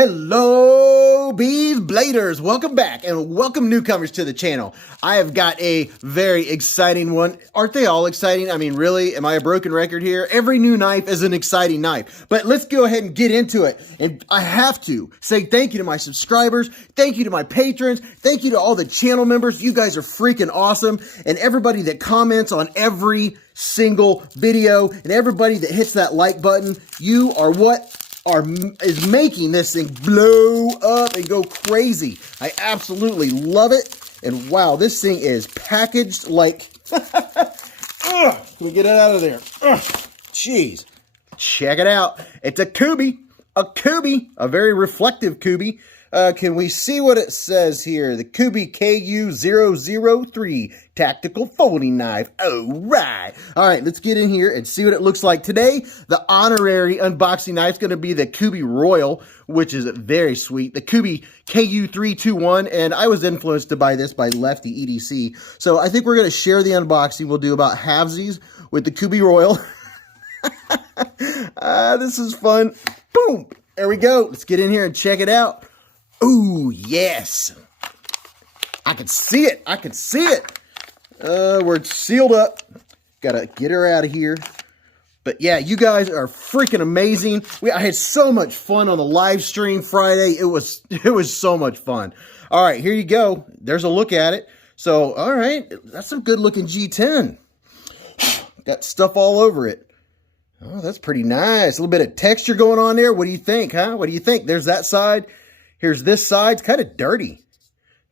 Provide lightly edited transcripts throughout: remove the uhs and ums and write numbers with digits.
Hello, Beez Bladers. Welcome back and welcome newcomers to the channel. I have got a very exciting one. Aren't they all exciting? I mean, really, am I a broken record here? Every new knife is an exciting knife, but let's go ahead and get into it. And I have to say thank you to my subscribers. Thank you to my patrons. Thank you to all the channel members. You guys are freaking awesome. And everybody that comments on every single video and everybody that hits that like button, you are what is making this thing blow up and go crazy. I absolutely love it. And wow, this thing is packaged like can we get it out of there? Jeez. Check it out. It's a KUBEY, a very reflective KUBEY. Can we see what it says here? The KUBEY KU003 tactical folding knife. All right, let's get in here and see what it looks like. Today, the honorary unboxing knife is going to be the KUBEY Royal, which is very sweet. The KUBEY KU321, and I was influenced to buy this by Lefty EDC. So I think we're going to share the unboxing. We'll do about halvesies with the KUBEY Royal. This is fun. Boom, there we go. Let's get in here and check it out. Ooh, yes. I can see it. We're sealed up. Gotta get her out of here. But yeah, you guys are freaking amazing. I had so much fun on the live stream Friday. It was so much fun. All right, here you go. There's a look at it. So, all right, that's some good looking G10. Got stuff all over it. Oh, that's pretty nice. A little bit of texture going on there. What do you think, huh? What do you think? There's that side. Here's this side. It's kind of dirty,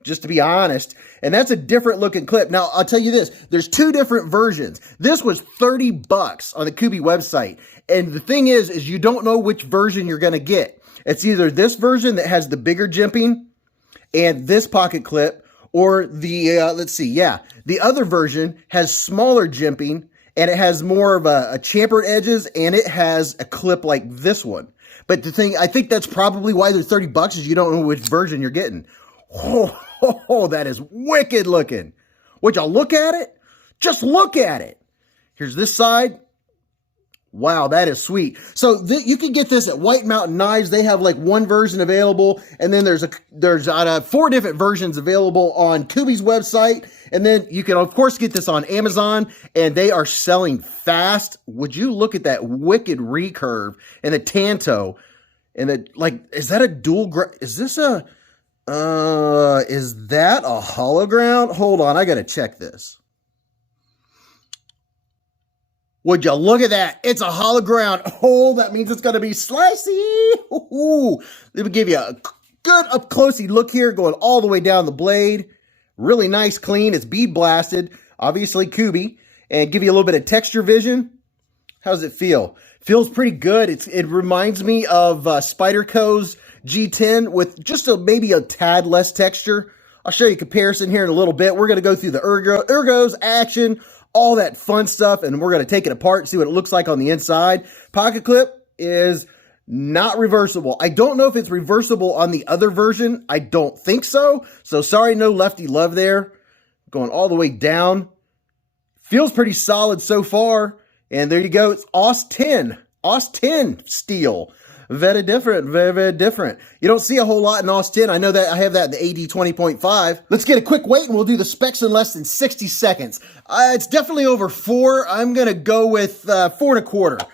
just to be honest. And that's a different looking clip. Now, I'll tell you this. There's two different versions. This was $30 on the KUBEY website. And the thing is you don't know which version you're going to get. It's either this version that has the bigger jimping and this pocket clip, or the, let's see, yeah, the other version has smaller jimping and it has more of a chamfered edges and it has a clip like this one. But the thing, I think that's probably why they're $30 is you don't know which version you're getting. Oh, that is wicked looking. Would y'all look at it? Just look at it. Here's this side. Wow, that is sweet. So you can get this at White Mountain Knives. They have like one version available, and then there's 4 different versions available on KUBEY's website. And then you can, of course, get this on Amazon, and they are selling fast. Would you look at that wicked recurve and the tanto, and the, like, is that a dual, is this a, is that a hollow ground? Hold on, I gotta check this. Would you look at that? It's a hollow ground. Oh, that means it's gonna be slicey. Ooh. Let me give you a good up closey look here, going all the way down the blade. Really nice, clean. It's bead blasted, obviously KUBEY, and give you a little bit of texture vision. How does it feel? Feels pretty good. It reminds me of Spyderco's G10 with just maybe a tad less texture. I'll show you a comparison here in a little bit. We're going to go through the ergos, action, all that fun stuff, and we're going to take it apart and see what it looks like on the inside. Pocket clip is not reversible. I don't know if it's reversible on the other version. I don't think so. So sorry, no lefty love there. Going all the way down. Feels pretty solid so far. And there you go. It's AUS-10 steel. Very different, very, very different. You don't see a whole lot in AUS-10. I know that I have that in the AD 20.5. Let's get a quick weight and we'll do the specs in less than 60 seconds. It's definitely over 4. I'm going to go with 4 1/4.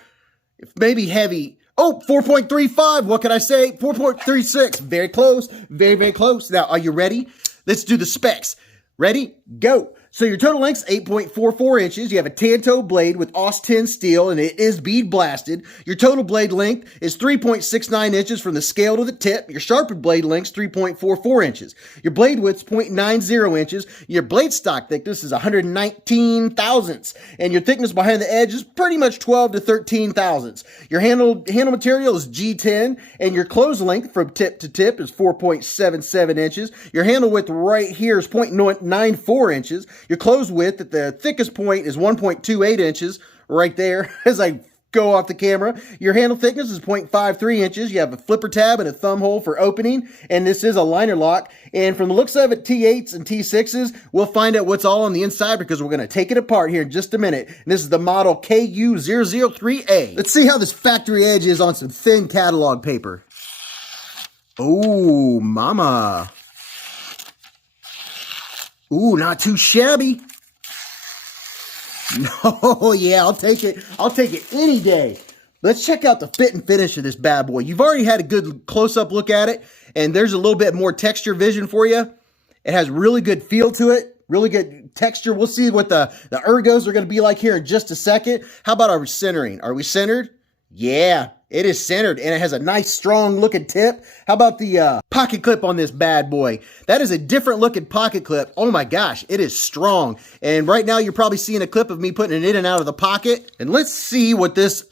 Maybe heavy. Oh, 4.35. What can I say? 4.36. Very close. Very, very close. Now, are you ready? Let's do the specs. Ready? Go. So your total length's 8.44 inches. You have a tanto blade with AUS-10 steel, and it is bead blasted. Your total blade length is 3.69 inches from the scale to the tip. Your sharpened blade length's 3.44 inches. Your blade width's 0.90 inches. Your blade stock thickness is 119 thousandths, and your thickness behind the edge is pretty much 12 to 13 thousandths. Your handle material is G10, and your close length from tip to tip is 4.77 inches. Your handle width right here is 0.94 inches. Your close width at the thickest point is 1.28 inches right there as I go off the camera. Your handle thickness is 0.53 inches. You have a flipper tab and a thumb hole for opening, and this is a liner lock. And from the looks of it, T8s and T6s, we'll find out what's all on the inside because we're going to take it apart here in just a minute. And this is the model KU003A. Let's see how this factory edge is on some thin catalog paper. Oh, mama. Ooh, not too shabby. No, yeah, I'll take it. I'll take it any day. Let's check out the fit and finish of this bad boy. You've already had a good close-up look at it, and there's a little bit more texture vision for you. It has really good feel to it, really good texture. We'll see what the ergos are going to be like here in just a second. How about our centering? Are we centered? Yeah, it is centered, and it has a nice, strong-looking tip. How about the pocket clip on this bad boy? That is a different-looking pocket clip. Oh, my gosh, it is strong. And right now, you're probably seeing a clip of me putting it in and out of the pocket. And let's see what this...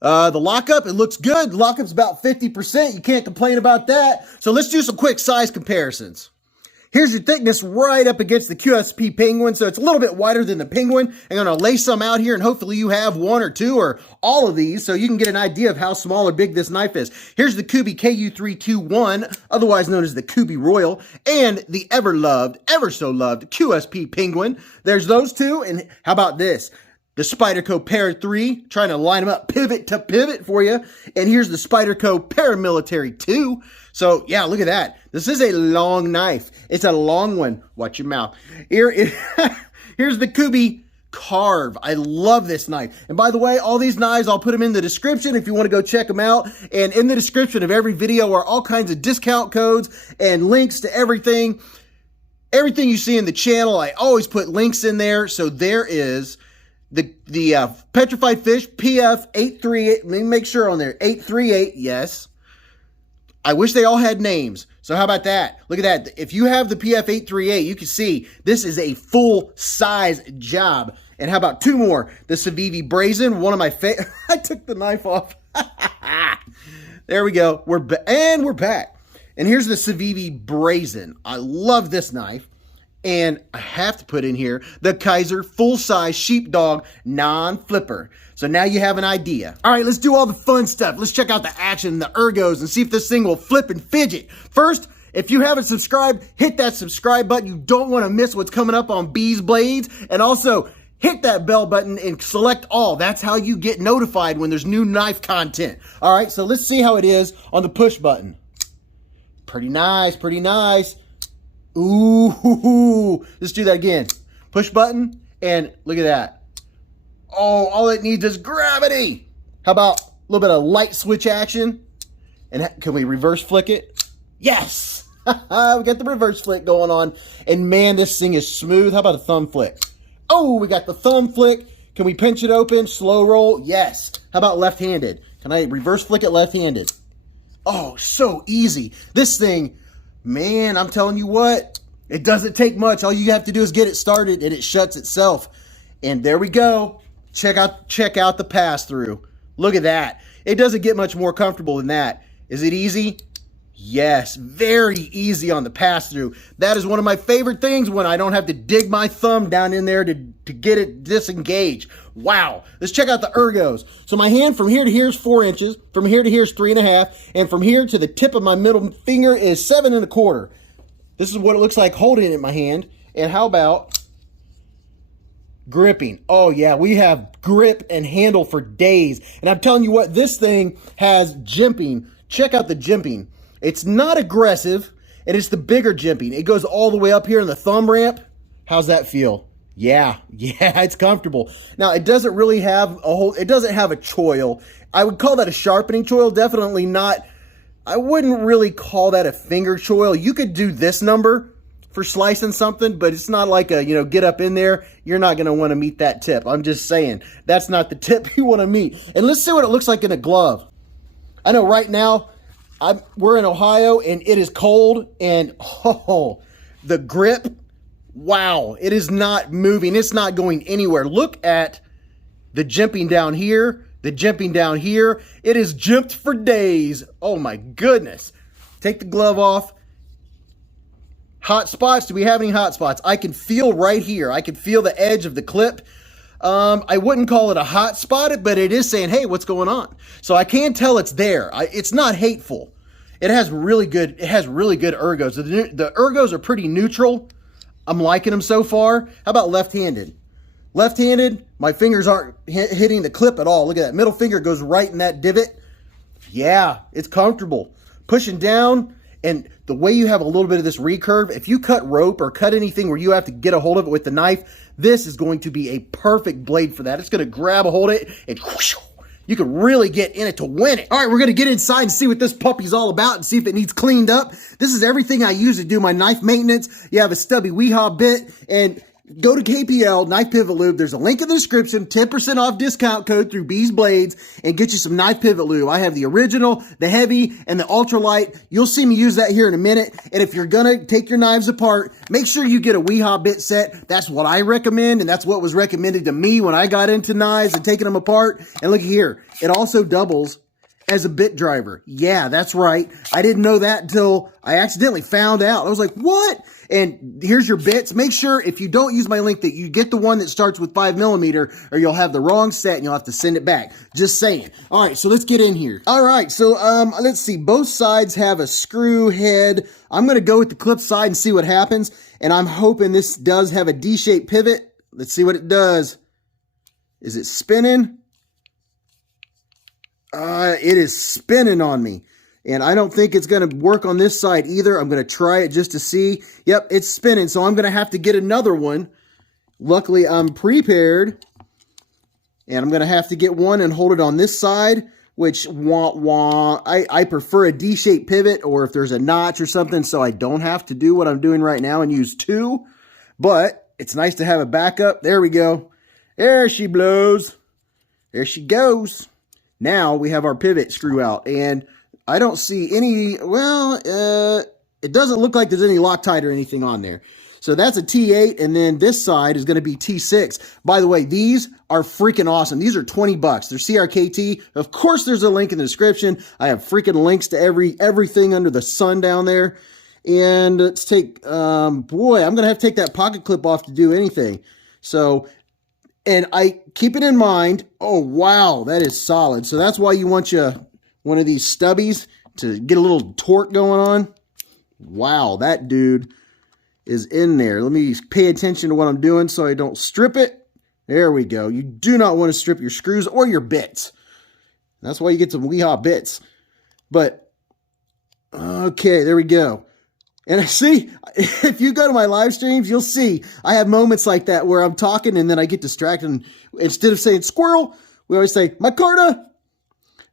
the lockup, it looks good. The lockup's about 50%. You can't complain about that. So let's do some quick size comparisons. Here's your thickness right up against the QSP Penguin. So it's a little bit wider than the Penguin. I'm going to lay some out here, and hopefully you have one or two or all of these so you can get an idea of how small or big this knife is. Here's the KUBEY KU321, otherwise known as the KUBEY Royal, and the ever-loved, ever-so-loved QSP Penguin. There's those two, and how about this? The Spyderco Para 3, trying to line them up pivot to pivot for you. And here's the Spyderco Paramilitary 2. So, yeah, look at that. This is a long knife. It's a long one. Watch your mouth. Here's the KUBEY Carve. I love this knife. And by the way, all these knives, I'll put them in the description if you want to go check them out. And in the description of every video are all kinds of discount codes and links to everything. Everything you see in the channel, I always put links in there. So there is... The Petrified Fish PF 838, let me make sure on there, 838, yes. I wish they all had names. So how about that? Look at that. If you have the PF 838, you can see this is a full-size job. And how about two more? The Civivi Brazen, one of my favorite. I took the knife off. There we go. We're back. And here's the Civivi Brazen. I love this knife. And I have to put in here the Kizer full-size sheepdog non-flipper. So now you have an idea. All right, let's do all the fun stuff. Let's check out the action, the ergos, and see if this thing will flip and fidget. First, if you haven't subscribed, hit that subscribe button. You don't want to miss what's coming up on Beez Blades. And also, hit that bell button and select all. That's how you get notified when there's new knife content. All right, so let's see how it is on the push button. Pretty nice, pretty nice. Ooh, let's do that again. Push button, and look at that. Oh, all it needs is gravity. How about a little bit of light switch action? And can we reverse flick it? Yes! We got the reverse flick going on. And man, this thing is smooth. How about a thumb flick? Oh, we got the thumb flick. Can we pinch it open? Slow roll? Yes. How about left-handed? Can I reverse flick it left-handed? Oh, so easy. This thing... Man, I'm telling you what, it doesn't take much. All you have to do is get it started and it shuts itself. And there we go. Check out the pass-through. Look at that. It doesn't get much more comfortable than that. Is it easy? Yes, very easy on the pass-through. That is one of my favorite things when I don't have to dig my thumb down in there to get it disengaged. Wow. Let's check out the ergos. So my hand from here to here is 4 inches. From here to here is 3.5. And from here to the tip of my middle finger is 7.25. This is what it looks like holding it in my hand. And how about gripping? Oh yeah, we have grip and handle for days. And I'm telling you what, this thing has jimping. Check out the jimping. It's not aggressive, and it's the bigger jimping. It goes all the way up here in the thumb ramp. How's that feel? Yeah, it's comfortable. Now, it doesn't really have it doesn't have a choil. I would call that a sharpening choil, definitely not. I wouldn't really call that a finger choil. You could do this number for slicing something, but it's not like a, get up in there. You're not going to want to meet that tip. I'm just saying, that's not the tip you want to meet. And let's see what it looks like in a glove. I know right now, we're in Ohio and it is cold, and the grip, wow, it is not moving. It's not going anywhere. Look at the jimping down here, the jimping down here. It is jimped for days. Oh my goodness. Take the glove off. Hot spots. Do we have any hot spots? I can feel right here. I can feel the edge of the clip. I wouldn't call it a hot spot, but it is saying, hey, what's going on? So I can tell it's there. It's not hateful. It has really good ergos. The ergos are pretty neutral. I'm liking them so far. How about left-handed? Left-handed, my fingers aren't hitting the clip at all. Look at that. Middle finger goes right in that divot. Yeah, it's comfortable. pushing down, and the way you have a little bit of this recurve, if you cut rope or cut anything where you have to get a hold of it with the knife, this is going to be a perfect blade for that. It's going to grab a hold of it and whoosh, you can really get in it to win it. All right, we're going to get inside and see what this puppy's all about and see if it needs cleaned up. This is everything I use to do my knife maintenance. You have a stubby weehaw bit, and go to KPL, Knife Pivot Lube. There's a link in the description, 10% off discount code through Beez Blades, and get you some Knife Pivot Lube. I have the original, the heavy, and the ultralight. You'll see me use that here in a minute. And if you're gonna take your knives apart, make sure you get a weehaw bit set. That's what I recommend, and that's what was recommended to me when I got into knives and taking them apart. And look here, it also doubles as a bit driver. Yeah, that's right. I didn't know that until I accidentally found out. I was like, what? And here's your bits. Make sure if you don't use my link that you get the one that starts with 5mm, or you'll have the wrong set and you'll have to send it back. Just saying. All right, so let's get in here. All right, so let's see. Both sides have a screw head. I'm going to go with the clip side and see what happens. And I'm hoping this does have a D-shaped pivot. Let's see what it does. Is it spinning? It is spinning on me. And I don't think it's going to work on this side either. I'm going to try it just to see. Yep, it's spinning. So I'm going to have to get another one. Luckily, I'm prepared. And I'm going to have to get one and hold it on this side, which I prefer a D-shaped pivot, or if there's a notch or something, so I don't have to do what I'm doing right now and use two. But it's nice to have a backup. There we go. There she blows. There she goes. Now we have our pivot screw out, and I don't see any, well, it doesn't look like there's any Loctite or anything on there. So that's a T8, and then this side is going to be T6. By the way, these are freaking awesome. These are 20 bucks. They're CRKT. Of course, there's a link in the description. I have freaking links to everything under the sun down there. And let's take, boy, I'm going to have to take that pocket clip off to do anything. So, and I keep it in mind. Oh, wow, that is solid. So that's why you want one of these stubbies to get a little torque going on. Wow, that dude is in there. Let me pay attention to what I'm doing so I don't strip it. There we go. You do not want to strip your screws or your bits. That's why you get some weehaw bits. But, okay, there we go. And I see, if you go to my live streams, you'll see I have moments like that where I'm talking and then I get distracted. And instead of saying squirrel, we always say Macarta.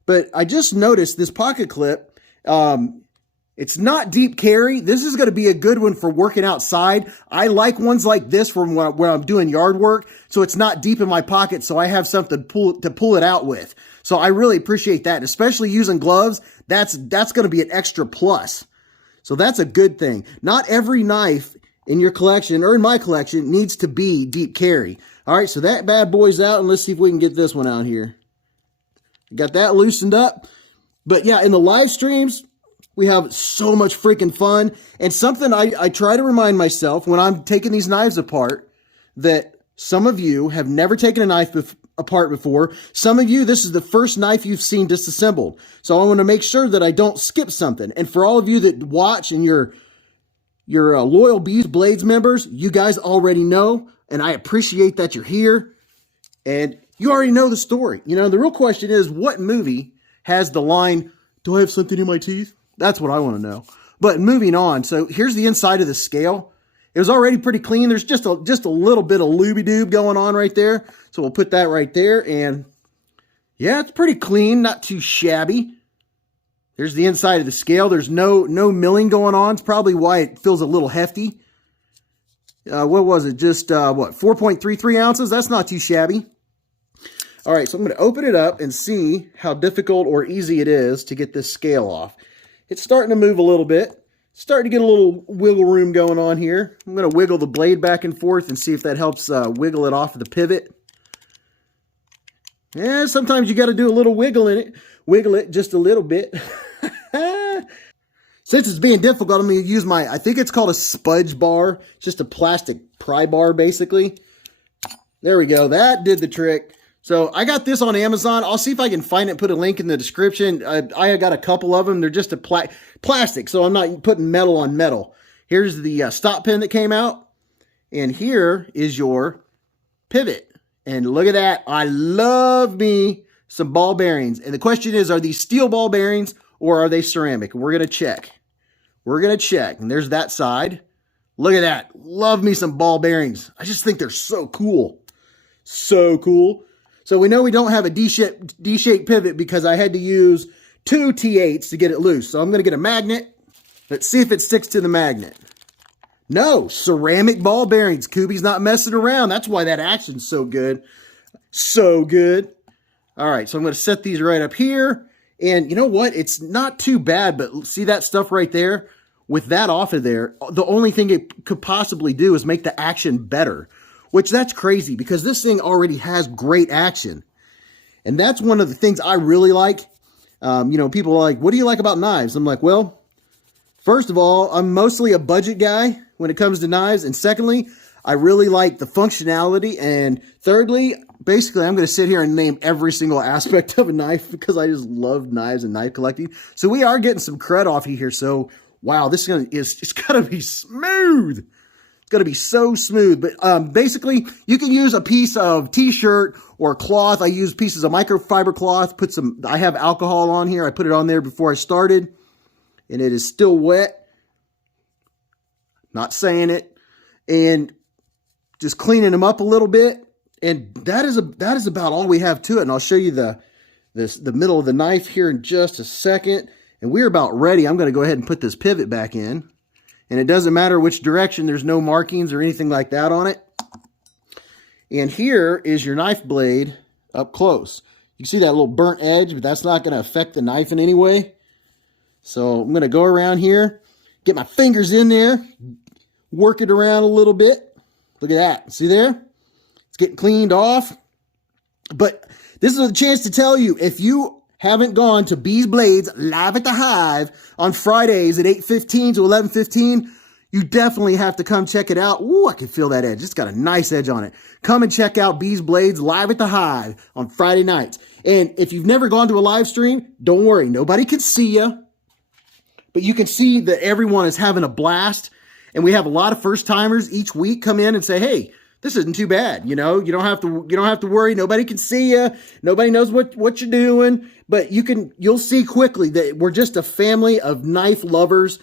But I just noticed this pocket clip, it's not deep carry. This is going to be a good one for working outside. I like ones like this from where I'm doing yard work, so it's not deep in my pocket, so I have something to pull it out with. So I really appreciate that, and especially using gloves, that's going to be an extra plus. So that's a good thing. Not every knife in your collection, or in my collection, needs to be deep carry. All right, so that bad boy's out, and let's see if we can get this one out here. Got that loosened up. But yeah, in the live streams, we have so much freaking fun. And something I try to remind myself when I'm taking these knives apart, that some of you have never taken a knife apart before. Some of you, this is the first knife you've seen disassembled. So I want to make sure that I don't skip something. And for all of you that watch and you're loyal Beez Blades members, you guys already know. And I appreciate that you're here. And you already know the story. You know, the real question is, what movie has the line, "Do I have something in my teeth?" That's what I want to know. But moving on. So here's the inside of the scale. It was already pretty clean. There's just a little bit of looby-doob going on right there. So we'll put that right there. And yeah, it's pretty clean. Not too shabby. There's the inside of the scale. There's no milling going on. It's probably why it feels a little hefty. What was it? Just, 4.33 ounces? That's not too shabby. All right, so I'm going to open it up and see how difficult or easy it is to get this scale off. It's starting to move a little bit. Starting to get a little wiggle room going on here. I'm going to wiggle the blade back and forth and see if that helps wiggle it off of the pivot. Yeah, sometimes you got to do a little wiggle in it. Wiggle it just a little bit. Since it's being difficult, I'm going to use I think it's called a spudge bar. It's just a plastic pry bar, basically. There we go. That did the trick. So I got this on Amazon. I'll see if I can find it, put a link in the description. I got a couple of them. They're just a plastic, so I'm not putting metal on metal. Here's the stop pin that came out. And here is your pivot. And look at that. I love me some ball bearings. And the question is, are these steel ball bearings or are they ceramic? We're going to check. We're going to check. And there's that side. Look at that. Love me some ball bearings. I just think they're so cool. So cool. So we know we don't have a D-shaped pivot because I had to use 2 T8s to get it loose. So I'm going to get a magnet. Let's see if it sticks to the magnet. No, ceramic ball bearings. KUBEY's not messing around. That's why that action's so good. So good. All right, so I'm going to set these right up here. And you know what? It's not too bad, but see that stuff right there? With that off of there, the only thing it could possibly do is make the action better, which that's crazy because this thing already has great action. And that's one of the things I really like. You know, people are like, what do you like about knives? I'm like, well, first of all, I'm mostly a budget guy when it comes to knives. And secondly, I really like the functionality. And thirdly, basically, I'm going to sit here and name every single aspect of a knife because I just love knives and knife collecting. So we are getting some cred off here. So, wow, this is it's going to be smooth. It's going to be so smooth. But basically, you can use a piece of t-shirt or cloth. I use pieces of microfiber cloth. I have alcohol on here. I put it on there before I started. And it is still wet. Not saying it. And just cleaning them up a little bit. And that is about all we have to it. And I'll show you the middle of the knife here in just a second. And we're about ready. I'm going to go ahead and put this pivot back in. And it doesn't matter which direction. There's no markings or anything like that on it. And here is your knife blade up close. You can see that little burnt edge, but that's not going to affect the knife in any way. So I'm going to go around here, get my fingers in there, work it around a little bit. Look at that. See there? It's getting cleaned off. But this is a chance to tell you, if you haven't gone to Beez Blades live at the Hive on Fridays at 8:15 to 11:15, you definitely have to come check it out. Ooh, I can feel that edge. It's got a nice edge on it. Come and check out Beez Blades live at the Hive on Friday nights. And if you've never gone to a live stream, don't worry. Nobody can see you. But you can see that everyone is having a blast. And we have a lot of first timers each week come in and say, hey, this isn't too bad. You know, you don't have to worry. Nobody can see you. Nobody knows what you're doing. But you'll see quickly that we're just a family of knife lovers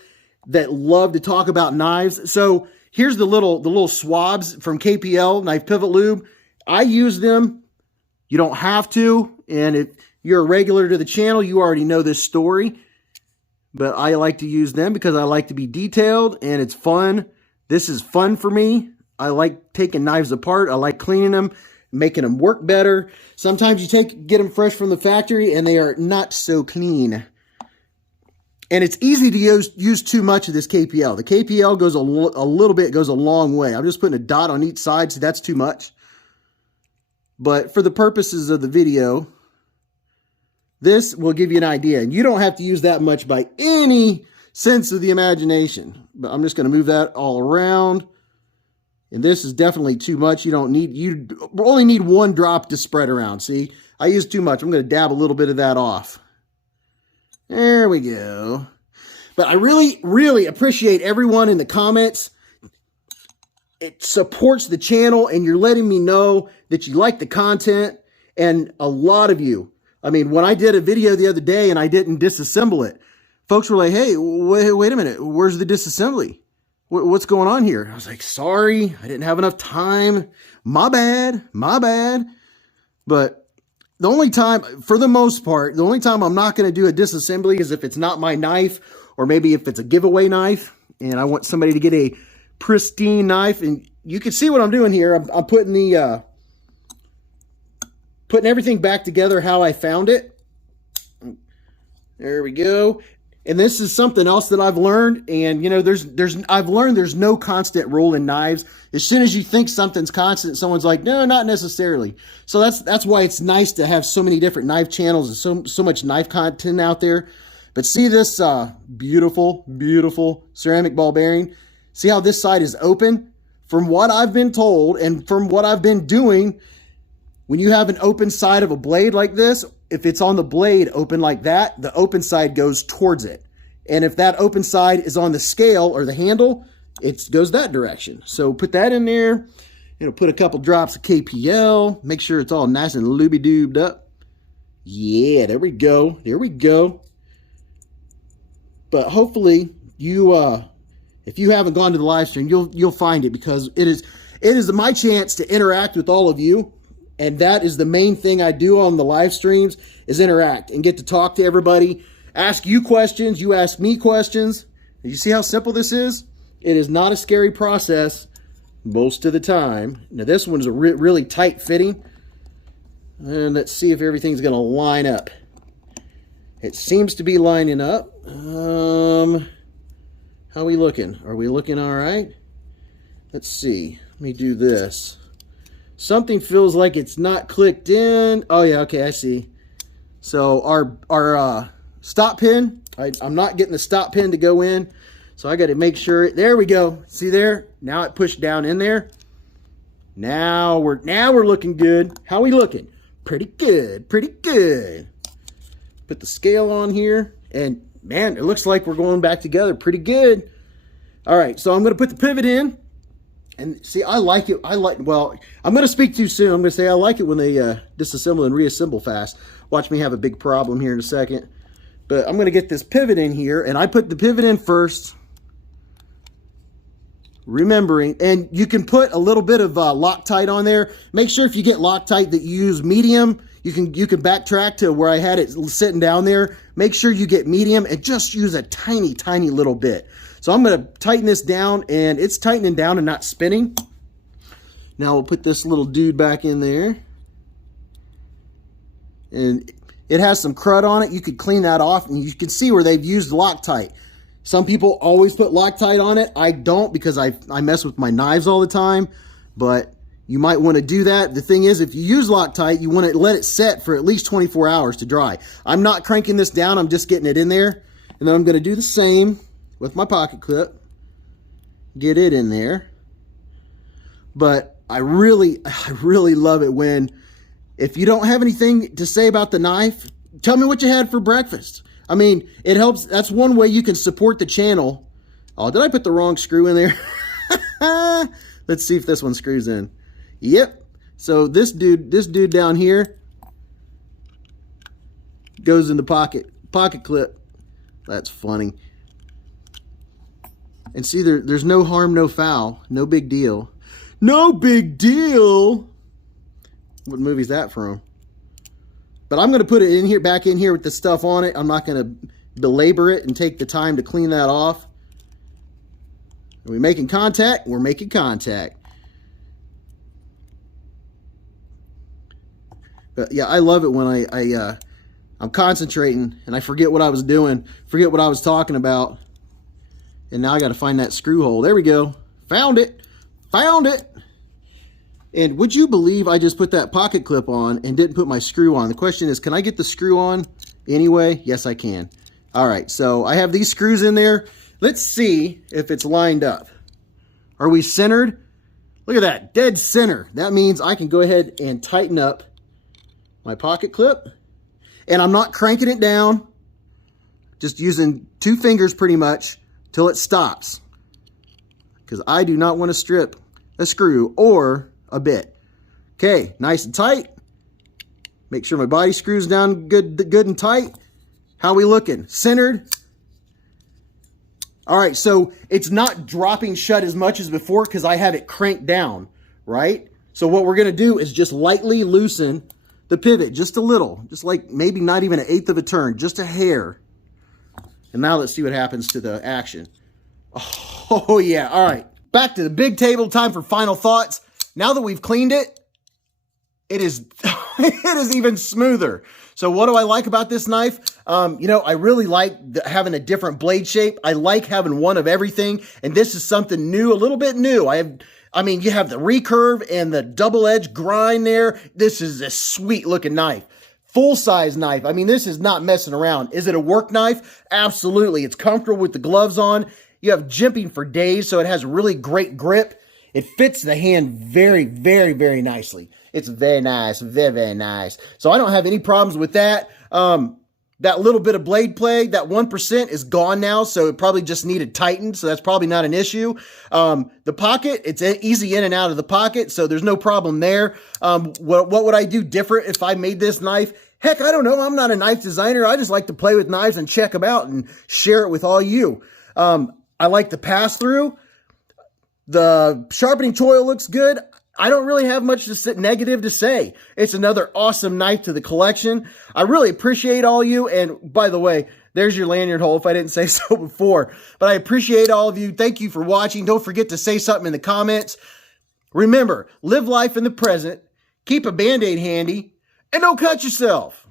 that love to talk about knives. So here's the little swabs from KPL Knife Pivot Lube. I use them. You don't have to. And if you're a regular to the channel, you already know this story. But I like to use them because I like to be detailed and it's fun. This is fun for me. I like taking knives apart. I like cleaning them, making them work better. Sometimes you get them fresh from the factory and they are not so clean. And it's easy to use too much of this KPL. The KPL goes a little bit, goes a long way. I'm just putting a dot on each side, so that's too much. But for the purposes of the video, this will give you an idea. And you don't have to use that much by any sense of the imagination. But I'm just going to move that all around. And this is definitely too much. You only need one drop to spread around. See, I use too much. I'm going to dab a little bit of that off. There we go. But I really, really appreciate everyone in the comments. It supports the channel and you're letting me know that you like the content. And a lot of you, I mean, when I did a video the other day and I didn't disassemble it, folks were like, hey, wait a minute. Where's the disassembly? What's going on here? I was like, sorry, I didn't have enough time. My bad. But the only time, for the most part, the only time I'm not going to do a disassembly is if it's not my knife or maybe if it's a giveaway knife and I want somebody to get a pristine knife. And you can see what I'm doing here. I'm putting putting everything back together how I found it. There we go. And this is something else that I've learned. And, you know, I've learned there's no constant rule in knives. As soon as you think something's constant, someone's like, no, not necessarily. So that's why it's nice to have so many different knife channels and so much knife content out there. But see this beautiful, beautiful ceramic ball bearing? See how this side is open? From what I've been told and from what I've been doing, when you have an open side of a blade like this, if it's on the blade open like that, the open side goes towards it. And if that open side is on the scale or the handle, it goes that direction. So put that in there. Put a couple drops of KPL. Make sure it's all nice and looby-doobed up. Yeah, there we go. There we go. But hopefully you, if you haven't gone to the live stream, you'll find it, because it is my chance to interact with all of you. And that is the main thing I do on the live streams, is interact and get to talk to everybody, ask you questions, you ask me questions. You see how simple this is? It is not a scary process most of the time. Now this one's a really tight fitting. And let's see if everything's going to line up. It seems to be lining up. How are we looking? Are we looking all right? Let's see. Let me do this. Something feels like it's not clicked in. Oh yeah, okay, I see. So our stop pin, I'm not getting the stop pin to go in. So I got to make sure. There we go. See there? Now it pushed down in there. Now we're looking good. How are we looking? Pretty good. Pretty good. Put the scale on here, and man, it looks like we're going back together pretty good. All right, so I'm going to put the pivot in. And see, I like it. Well, I'm going to speak too soon. I'm going to say I like it when they disassemble and reassemble fast. Watch me have a big problem here in a second. But I'm going to get this pivot in here, and I put the pivot in first. Remembering, and you can put a little bit of Loctite on there. Make sure if you get Loctite that you use medium. You can backtrack to where I had it sitting down there. Make sure you get medium and just use a tiny, tiny little bit. So I'm going to tighten this down, and it's tightening down and not spinning. Now we'll put this little dude back in there. And it has some crud on it. You could clean that off, and you can see where they've used Loctite. Some people always put Loctite on it. I don't, because I mess with my knives all the time. But you might want to do that. The thing is, if you use Loctite, you want to let it set for at least 24 hours to dry. I'm not cranking this down. I'm just getting it in there. And then I'm going to do the same with my pocket clip. Get it in there. But I really love it when, if you don't have anything to say about the knife, tell me what you had for breakfast. I mean, it helps. That's one way you can support the channel. Oh, did I put the wrong screw in there? Let's see if this one screws in. Yep. So this dude down here goes in the pocket clip. That's funny. And see, there's no harm, no foul. No big deal. No big deal. What movie is that from? But I'm going to put it in here, back in here with the stuff on it. I'm not going to belabor it and take the time to clean that off. Are we making contact? We're making contact. But yeah, I love it when I'm concentrating and I forget what I was doing, forget what I was talking about. And now I got to find that screw hole. There we go. Found it. Found it. And would you believe I just put that pocket clip on and didn't put my screw on? The question is, can I get the screw on anyway? Yes, I can. All right, so I have these screws in there. Let's see if it's lined up. Are we centered? Look at that, dead center. That means I can go ahead and tighten up my pocket clip. And I'm not cranking it down. Just using 2 fingers pretty much till it stops. Because I do not want to strip a screw or a bit. Okay, nice and tight. Make sure my body screws down good and tight. How we looking? Centered. All right, so it's not dropping shut as much as before because I have it cranked down, right? So what we're going to do is just lightly loosen the pivot, just a little, just like maybe not even 1/8 of a turn, just a hair. And now let's see what happens to the action. Oh yeah, all right. Back to the big table, time for final thoughts. Now that we've cleaned it, it is it is even smoother. So what do I like about this knife? You know, I really like having a different blade shape. I like having one of everything, and this is something new, a little bit new. I mean, you have the recurve and the double edge grind there. This is a sweet looking knife. Full size knife. I mean, this is not messing around. Is it a work knife? Absolutely. It's comfortable with the gloves on. You have jimping for days, so it has really great grip. It fits the hand very, very, very nicely. It's very nice, very, very nice. So I don't have any problems with that. That little bit of blade play, that 1% is gone now, so it probably just needed tightened, so that's probably not an issue. The pocket, it's easy in and out of the pocket, so there's no problem there. What would I do different if I made this knife Heck, I don't know. I'm not a knife designer. I just like to play with knives and check them out and share it with all you. I like the pass-through. The sharpening choil looks good. I don't really have much negative to say. It's another awesome knife to the collection. I really appreciate all you. And by the way, there's your lanyard hole if I didn't say so before. But I appreciate all of you. Thank you for watching. Don't forget to say something in the comments. Remember, live life in the present. Keep a Band-Aid handy. And don't cut yourself.